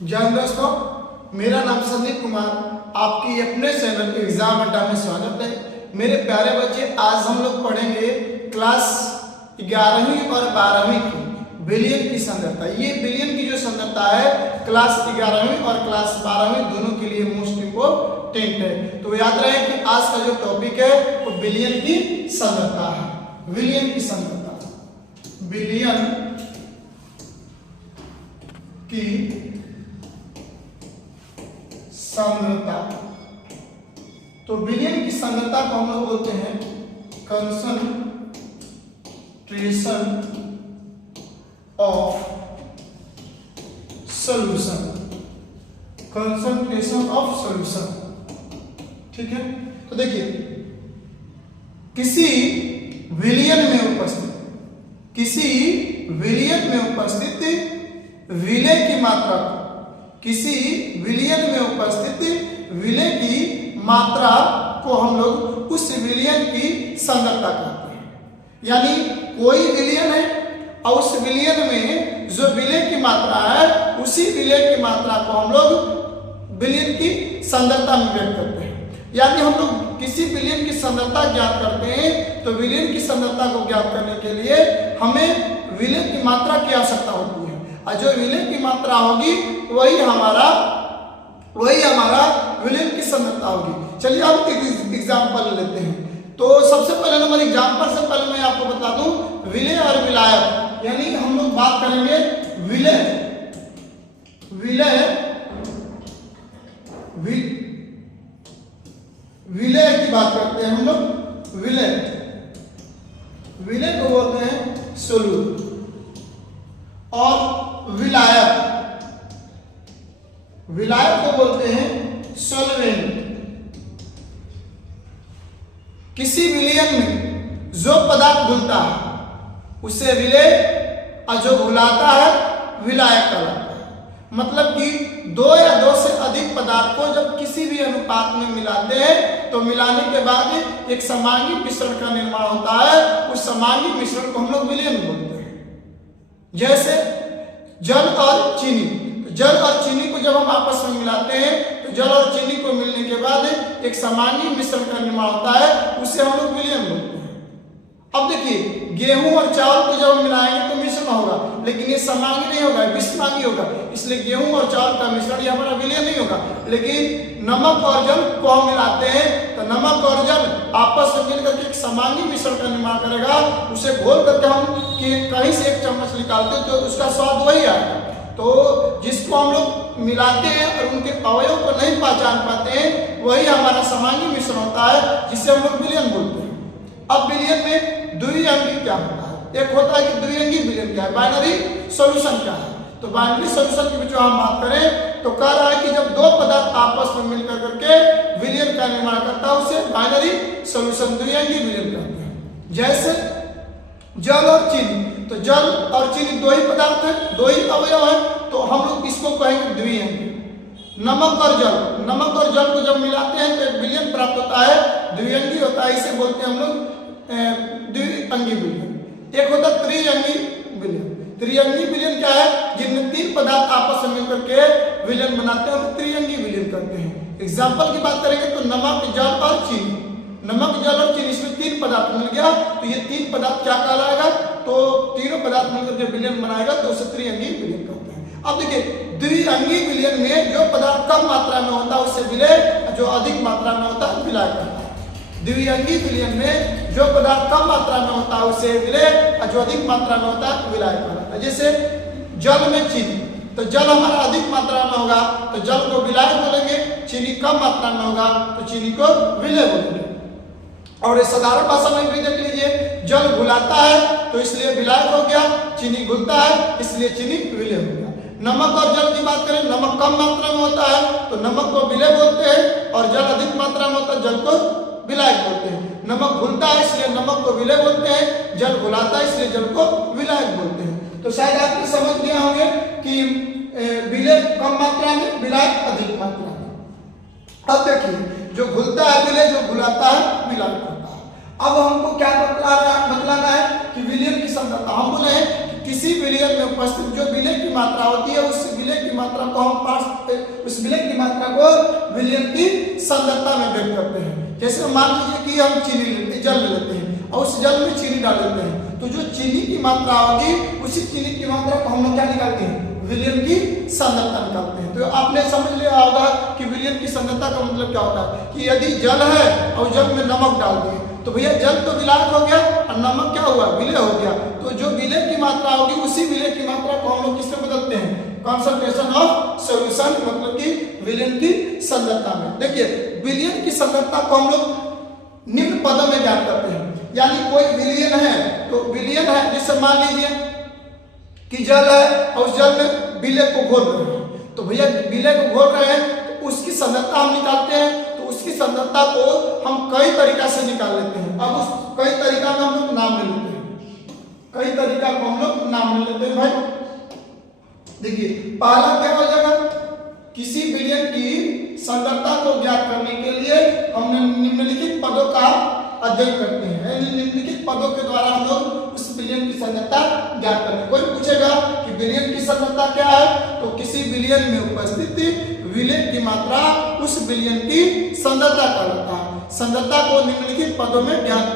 जय दोस्तों, मेरा नाम संदीप कुमार, आपकी अपने चैनल एग्जाम अड्डा में स्वागत है। मेरे प्यारे बच्चे, आज हम लोग पढ़ेंगे क्लास 11वीं और 12वीं की बिलियन की सांद्रता। ये बिलियन की जो सांद्रता है क्लास 11वीं और क्लास 12वीं दोनों के लिए मोस्ट इम्पोर्टेंट है। तो याद रहे कि आज का जो टॉपिक है वो बिलियन की सांद्रता है। बिलियन की सांद्रता, बिलियन की सांद्रता। तो बिलियन की सांद्रता को हम लोग बोलते हैं concentration of solution. Concentration of solution, ठीक है। तो देखिए, किसी विलयन में उपस्थित विलय की मात्रा को, किसी विलयन में उपस्थित विलय की मात्रा को हम लोग उस विलयन की सांद्रता कहते हैं। यानी कोई विलयन है और उस विलयन में जो विलय की मात्रा है उसी विलय की मात्रा को हम लोग विलयन की सांद्रता में व्यक्त करते हैं। यानी हम लोग किसी विलयन की सांद्रता ज्ञात करते हैं तो विलयन की सांद्रता को ज्ञात करने के लिए हमें विलय की मात्रा की आवश्यकता होती है, और जो विलय की मात्रा होगी वही हमारा विलयन की सांद्रता होगी। चलिए अब एक एग्जांपल लेते हैं। तो सबसे पहले नंबर एग्जांपल से पहले मैं आपको बता दूं विलय और विलायक, यानी हम लोग बात करेंगे विलय की बात करते हैं हम लोग। विलय को बोलते हैं सोल्यूट, और विलायक को बोलते हैं सॉल्वेंट। किसी विलयन में जो पदार्थ घुलता है उसे विलय, और जो घुलाता है विलायक कहलाता है। मतलब कि दो या दो से अधिक पदार्थ को जब किसी भी अनुपात में मिलाते हैं तो मिलाने के बाद एक समांगी मिश्रण का निर्माण होता है। उस समांगी मिश्रण को हम लोग विलयन बोलते हैं। जैसे जल और चीनी, जल और चीनी को जब हम आपस में मिलाते हैं तो जल और चीनी को मिलने के बाद एक समांगी मिश्रण का निर्माण होता है, उसे हम लोग विलयन बोलते हैं। अब देखिए, गेहूं और चावल को जब हम मिलाएंगे तो मिश्रण होगा, लेकिन ये समांगी नहीं होगा, विषमांगी होगा। इसलिए गेहूं और चावल का मिश्रण ये हमारा विलयन नहीं होगा। लेकिन नमक और जल को हम मिलाते हैं तो नमक और जल आपस में मिलकर के एक समांगी मिश्रण का निर्माण करेगा। उसे घोल करके हम कहीं से एक चम्मच निकालते हैं तो उसका स्वाद वही आएगा। तो जिसको हम लोग मिलाते हैं और उनके अवयव को नहीं पहचान पाते हैं वही हमारा समांगी मिश्रण होता है, जिसे हम लोग विलयन बोलते हैं। अब विलयन में द्विअंगी क्या होता है? एक होता है कि द्विअंगी विलयन क्या है, बाइनरी सॉल्यूशन क्या है। तो बाइनरी सॉल्यूशन की जो हम बात करें तो कह रहा है कि जब दो पदार्थ आपस में मिलकर करके विलयन का निर्माण करता है उसे बाइनरी सॉल्यूशन, द्विअंगी विलयन कहते हैं। जैसे जल और चीनी, तो जल और चीनी दो ही पदार्थ है, दो ही अवयव है, तो हम लोग इसको कहेंगे द्विअंगी। नमक और जल को जब मिलाते हैं तो एक विलयन प्राप्त होता है, द्विअंगी होता है। इसे बोलते हैं हम लोग द्विअंगी विलयन। एक होता है त्रिअंगी विलयन। त्रिअंगी विलयन क्या है? जिनमें तीन पदार्थ आपस में मिलकर के विलयन बनाते हैं और त्रिअंगी विलयन करते हैं। एग्जाम्पल की बात करेंगे तो नमक, जल और चीनी, नमक, जल और चीनी, इसमें तीन पदार्थ मिल गया तो ये तीन पदार्थ क्या कहलाएगा? तो तीनों पदार्थ मिलकर के विलयन बनाएगा तो उसे त्रिअंगी विलयन कहते हैं। अब देखिए, द्विअंगी विलयन में जो पदार्थ कम मात्रा में होता है उसे विलय, जो अधिक मात्रा में होता है विलायक कहता है। द्विअंगी विलयन में जो पदार्थ कम मात्रा में होता है उसे विलय, और जो अधिक मात्रा में होता है विलायक कहलाता है। जैसे जल में चीनी, तो जल हमारा अधिक मात्रा में होगा तो जल को विलायक बोलेंगे, चीनी कम मात्रा में होगा तो चीनी को विलय बोलेंगे। और ये साधारण भाषा में भी देख लीजिए, जल घुलाता है तो इसलिए विलायक हो गया, चीनी घुलता है इसलिए चीनी विलय हो गया। नमक और जल की बात करें, नमक कम मात्रा में होता है तो नमक को विलय बोलते हैं, और जल अधिक मात्रा में होता है जल को विलायक बोलते हैं। नमक घुलता है इसलिए नमक को विलय बोलते हैं, जल घुलाता है इसलिए जल को विलायक बोलते हैं। तो शायद आपने समझ गए होंगे कि विलय कम मात्रा में, विलायक अधिक मात्रा में। अब देखिए, जो घुलता है विलय, जो घुलाता है विलायक होता है। अब हमको क्या बतलाना है कि विलयन की सांद्रता। हम बोले हैं किसी विलयन में उपस्थित जो विलय की मात्रा होती है उस विलय की मात्रा को हम उस विलय की मात्रा को विलयन की सांद्रता में व्यक्त करते हैं। जैसे मान लीजिए कि हम जल लेते हैं और उस जल में चीनी डाल देते हैं, तो जो चीनी की मात्रा होगी उसी चीनी की मात्रा को हम लोग क्या निकालते हैं, विलयन की सांद्रता निकालते हैं। तो आपने समझ लिया होगा कि विलयन की सांद्रता का मतलब क्या होता है कि यदि जल है और जल में नमक डाल दिए तो भैया जल तो विलायक हो गया और नमक क्या हुआ, विलय हो गया। तो जो विलय की मात्रा होगी उसी विलय की मात्रा को हम लोग किससे बदलते हैं, कंसंट्रेशन ऑफ सॉल्यूशन, मतलब कि विलयन की सांद्रता में। देखिए विलयन की सांद्रता को हम लोग निम्न पदों में ज्ञात करते हैं। यानी कोई विलयन है तो विलयन है, जैसे मान लीजिए कि जल है और उस जल में विलय को घोल रहे हैं, तो भैया विलय को घोल रहे हैं तो उसकी सांद्रता हम निकालते हैं। तो उसकी सांद्रता को हम कई तरीका से निकाल लेते हैं। अब उस कई तरीका में हम लोग नाम ले लेते हैं, कई तरीका को हम लोग नाम ले लेते हैं भाई। देखिए पहला क्या हो जाएगा, किसी विलयन की सांद्रता को ज्ञात करने के लिए हमने निम्नलिखित पदों का अध्ययन करते हैं। निम्नलिखित पदों के द्वारा हम लोग उस विलयन की सांद्रता ज्ञात करते हैं। कोई पूछेगा कि विलयन की सांद्रता क्या है, तो किसी विलयन में उपस्थित विलय की मात्रा उस विलयन की सांद्रता कहलाता है। सांद्रता को निम्नलिखित पदों में ज्ञात